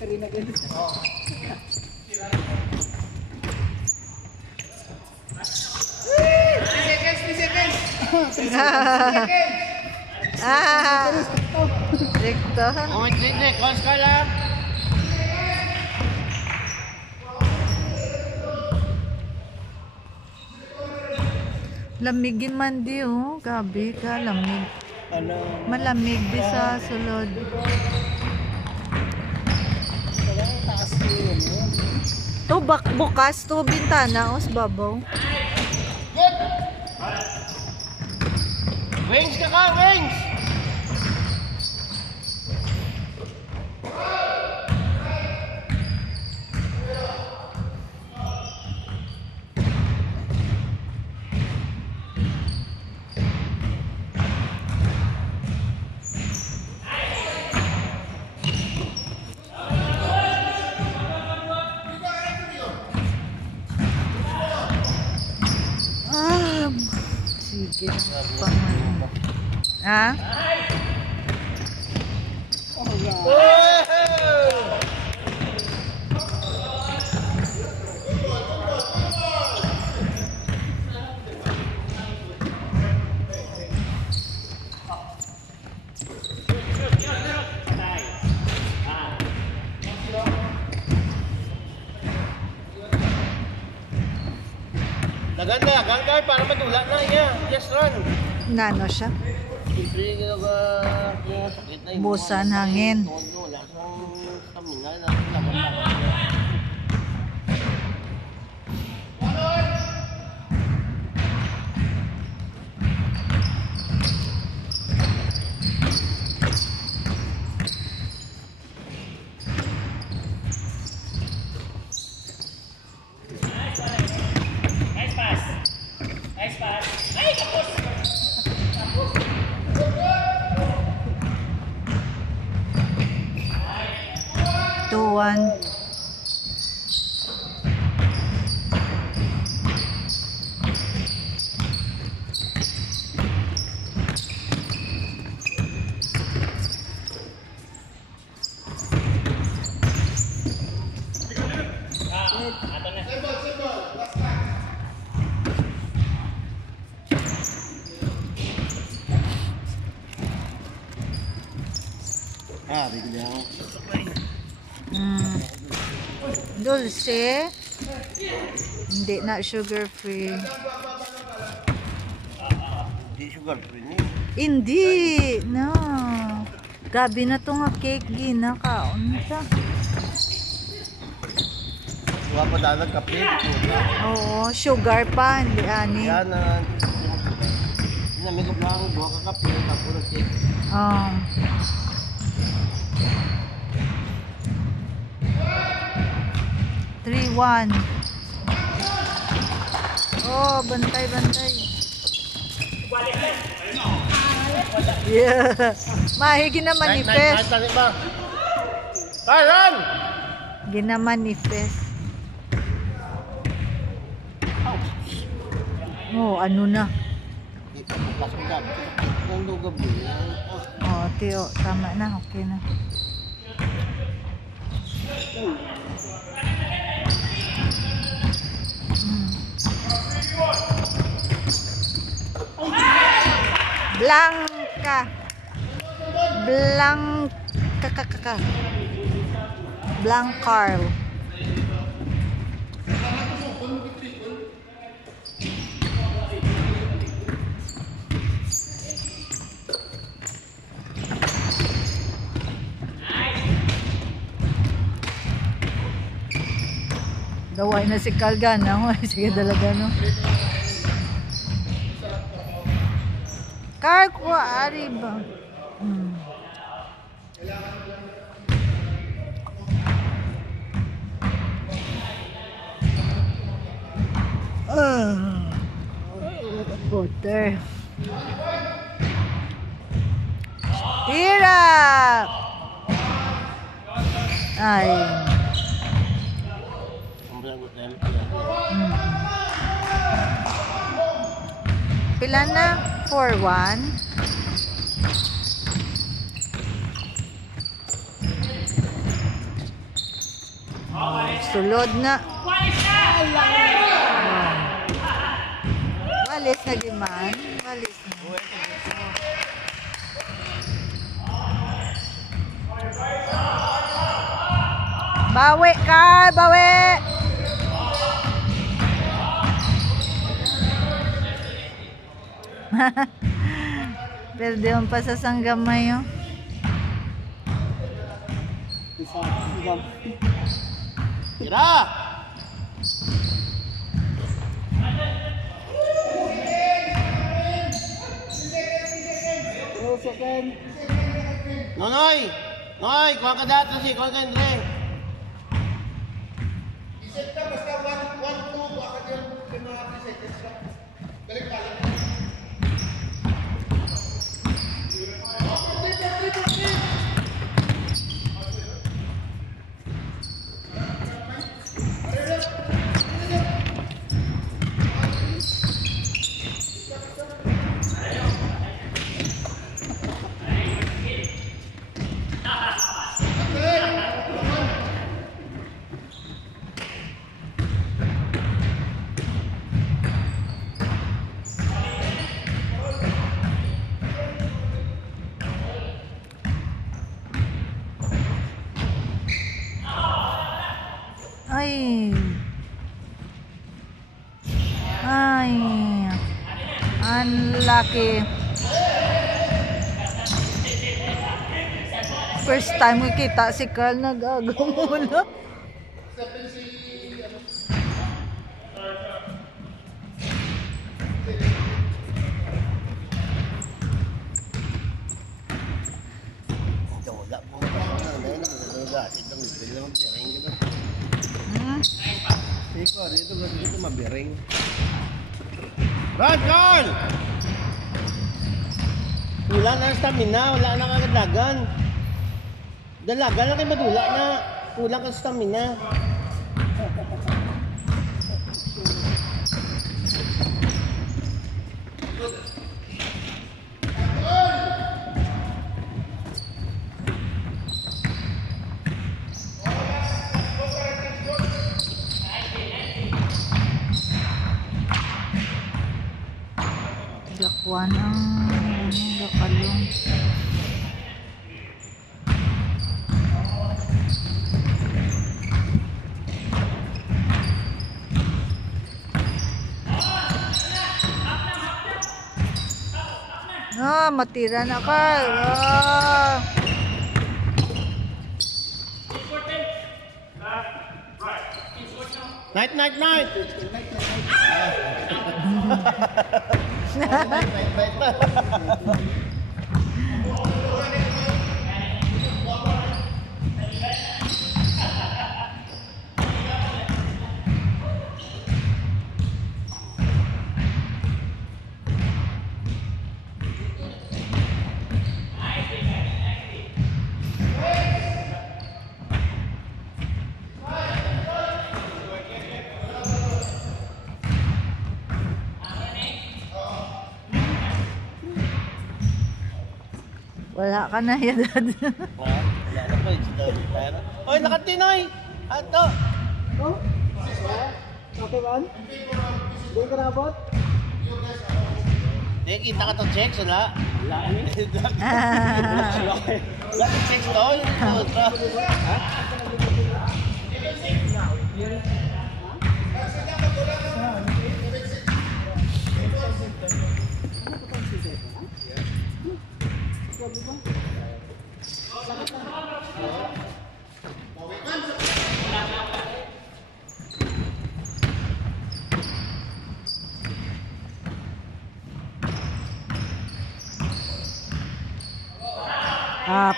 Karina din. Oo. 3 seconds. Rekto. Wait, close ka lang. Lamigin man di oh. Gabi ka, lamig. Ano? Malamig di sa sulod. To bukas to bintana os babaw. Good! Wings ka, wings! Sige, pangalan. Ha? Naganda, ganggar para matula na iya. Just run. Nano siya? Siyempre, sakit na yung Busan hangin. wala siyang stamina na laban-laban. Tuwan. Bigla ako. Dulce. Hindi na sugar free. Hindi sugar free ni. Hindi. No. Gabi na to nga cake. Gina ka. Unta. Wala pa dalag kape. Oo. Sugar pa. Hindi ani. Yan na. Namigop lang. Buha ka kape. Tapos na cake. 3-1. Oh, bantay. Yeah. Mahi ginamanifest. Run! Ginamanifest. Oh, ano na? Oh, Tio, tama na. Okay na. Blancarl. Daway na si Calgan, no? Sige talaga, no? Carl, ari ba? Butter. Tira! Ay. Pila na? 4-1. sulod na. Walis na giman. Walis na. Bawi ka! Bawi! Perde pa sa sanggamay yun. Tira! Nonoy! Noy! Kuha ka dato si kuha ka Andre! Isip ka basta 1-2 kuha ka dyan kung mga 3 seconds ka. Balik-balik. Ay. Ay. Unlucky. First time kita si Carl nag-agumula. Dito mabiring. Run, Carl! Wala na stamina, wala na kagadagan. Dalaga lang kayo madula na. Kulang ka stamina. Gakuan ang gakalong. Matira na ka. Night, night, night! Wala ka na yan. Wala na po. Oy, nakatinoy! Ato! Oh? Okay, man? Doon ka nabot? Kita ka to check, wala? Wala Wala to check to? Ha?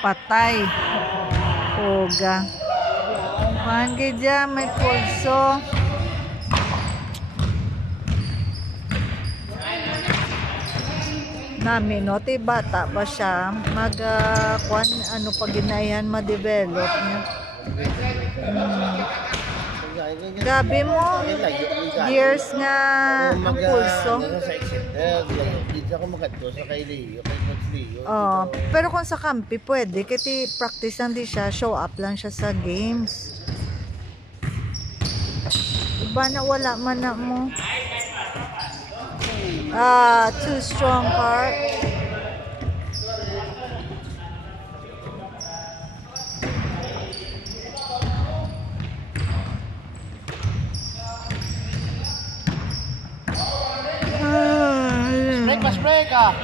Patay. Poga. Kuhan kayo dyan, may pulso. Namin, no? Ti bata ba siya? Kuhan, ano pa ginayan, ma-develop niya. Gabi mo, years nga ang pulso. Dito ako makadto sa kay Leo, kay Coach Leo. Pero kung sa kampi, pwede. Kasi practice lang di siya, show up lang siya sa games. Ba na wala man na mo. Too strong card. Break, mas break ah.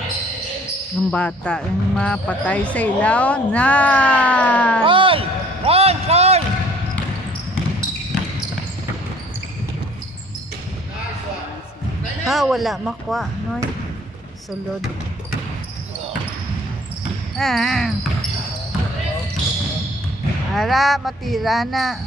Yung bata, yung mapatay sa ilaw na. Call! Run! Call! Wala makwa, noy. Sulod. Ara, matira na.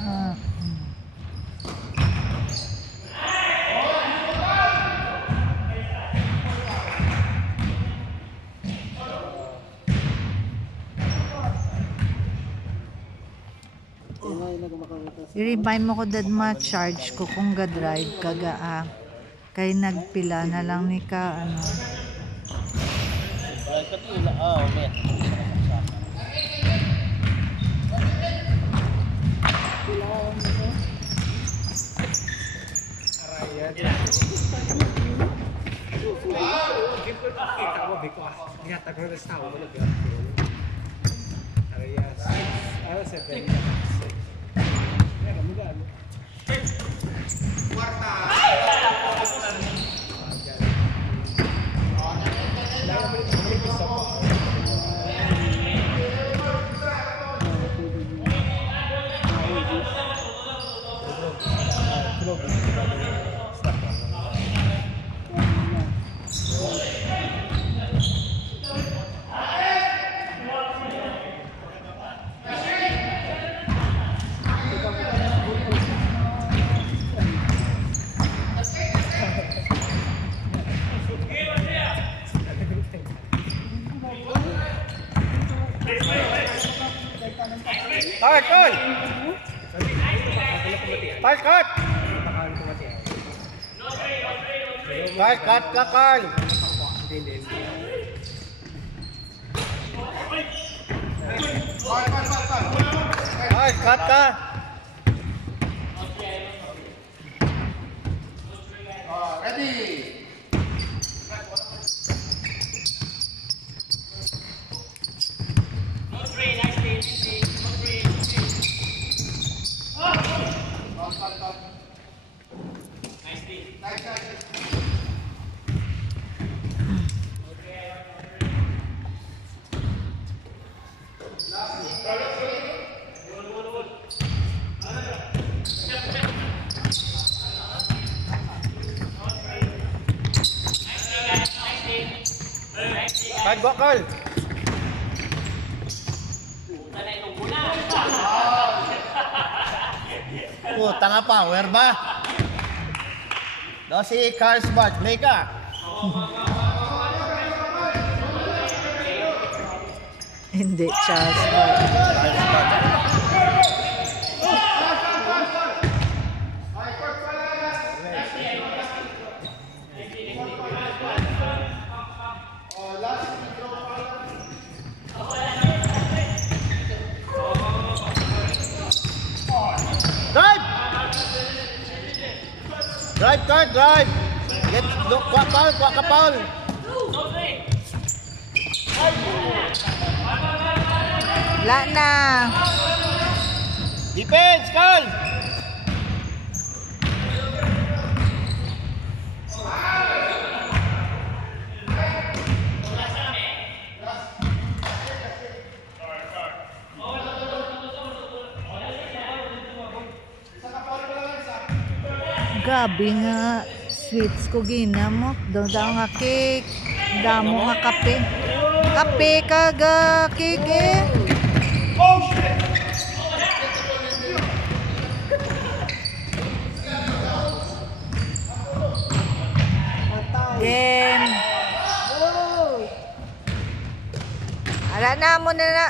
I-remind mo ko dad ma-charge ko kung ga-drive kaga kay nagpila na lang ni ka ano. Card! Call! Card! Card! Card! Card! Card! Card! Card ka! Ready! Card go, Carl! Puta nga power ba? No, si Carl Smart, play ka! Hindi, Charles. Carl Smart. Drive! Drive, Card, drive! Get, look, kwa ka, Paul! Wala na. Defense, Carl! Gabi nga sweets ko ginamot. Daw nga cake. Damo nga kape. Kape kaga cake eh. Game. Ala na mo na.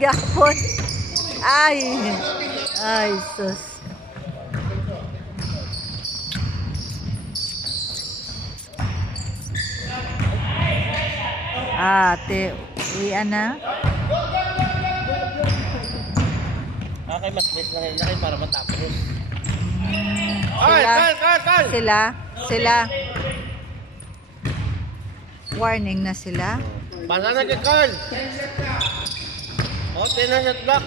Gapon. Ay. Ay, sus. Ate, uwian na. Kay mas best na nila kayo para matapos. Call! Sila. Warning na sila. Paano na Call? O, shot block.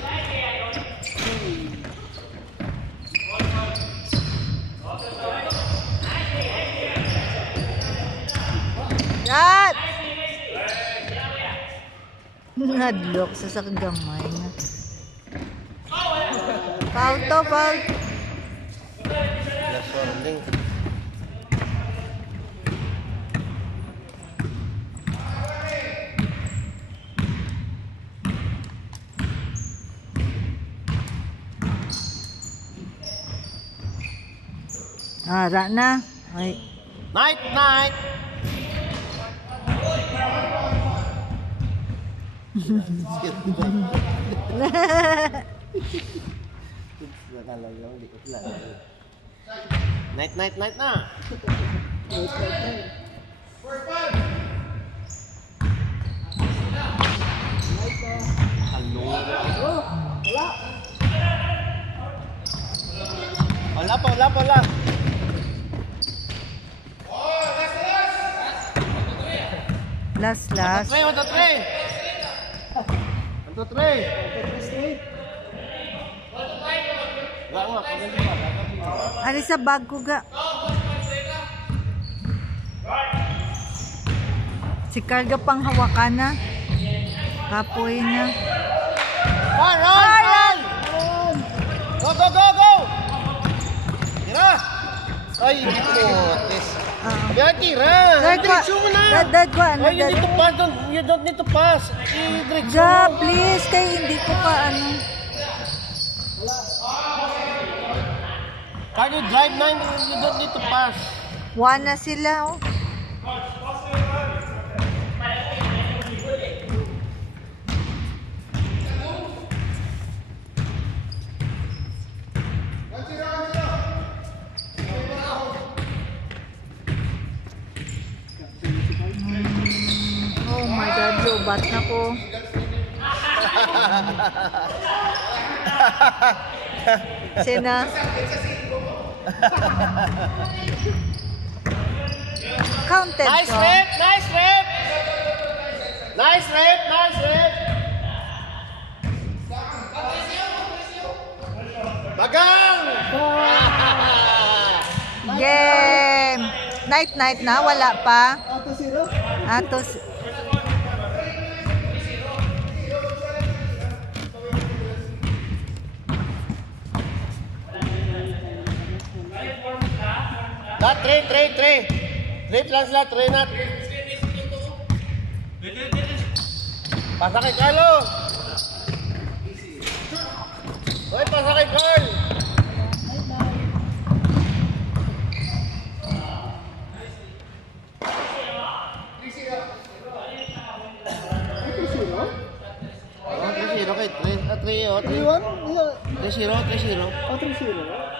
Shot! Nadlock sa gamay na. Foul. Last warning. Ara na. Ay. Night! Night na. Wala. Last. 1, 2, 3. Ano sa bag ko ga? Si Karga pang hawakan na. Kapoy na. Run! Go! Tira! Ay, hindi putis. Sabi tira! Diretso mo na! Ay, you don't need to pass. I-diretso Ja, mo. please. Kaya hindi ko pa ano. Can you drive na? You don't need to pass. One na sila, oh. Oh my God, lobat na ko. Sina? Counted Nice ko. rip! Bagang! Game! Night na, wala pa. Auto 0. Atos. That 3. 3 plus la, 3 nat. Pasa kay Carlo. Hoy, pasa kay Carl. Oh, 3-0 kay 3. 3 oh, 3. 3-0. Oh, 3-0.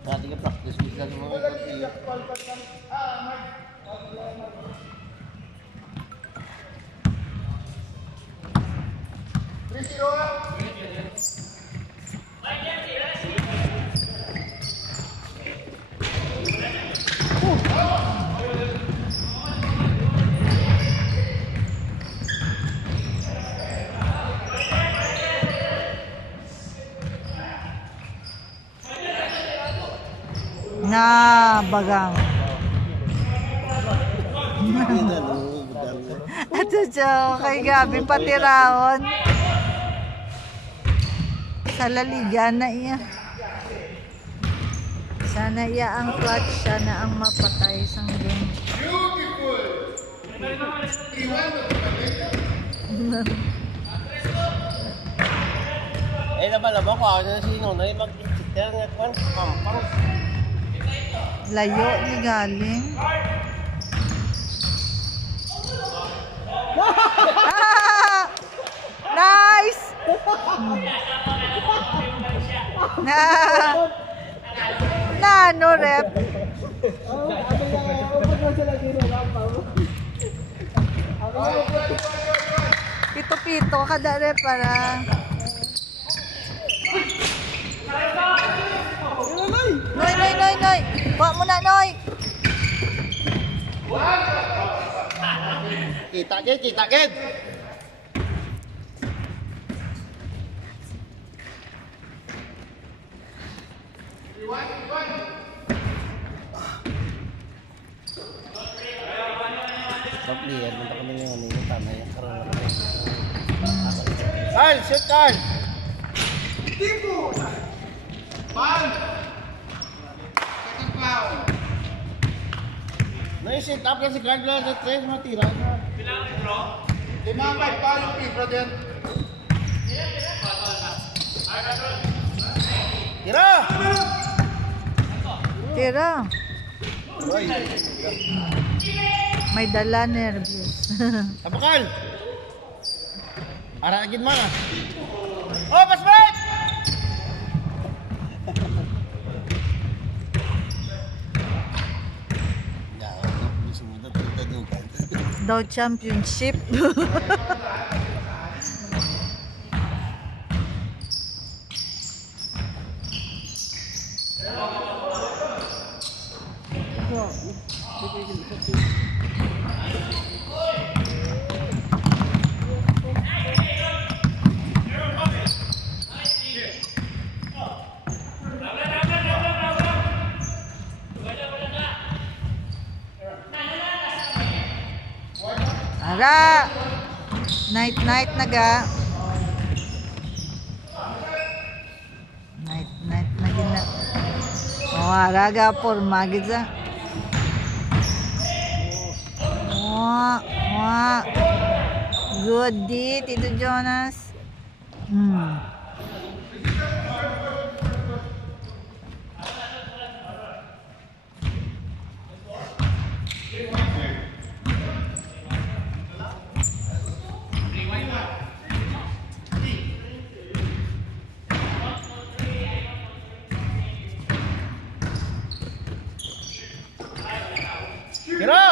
Dati ka practice bisa sa mga kapatid. Na bagang. Ato siya, kay Gabi pati raon. Sa laliga na iya. Sana iya ang clutch, sana ang mapatay sa game. Eh, laban ko ako na sino na mag-tira nga kwan, pampang. Layo ni galing. Ah! Nice! Na, ano, rep? Pito-pito kada rep para... Noy! Bawa mo na, Noy! Kita kid. Sabli, punta kami ngayon yung tanay yung karang. Carl, shoot Carl. Nai-set up na si Carl lang sa tres, matira. Lima, 5 pa yung pibro din. Tira! Tira. Uy, May dala nervous. Tapakal! Ara agad mga. Oh, pasbait! Daw championship. Ara! Night na ga. Night na gina. Oh, ara ga porma gidza. Wah. Good di Tito Jonas. Tira!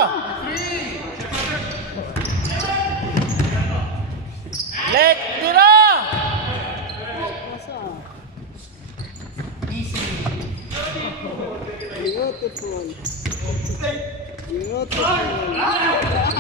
Let tira! Beautiful.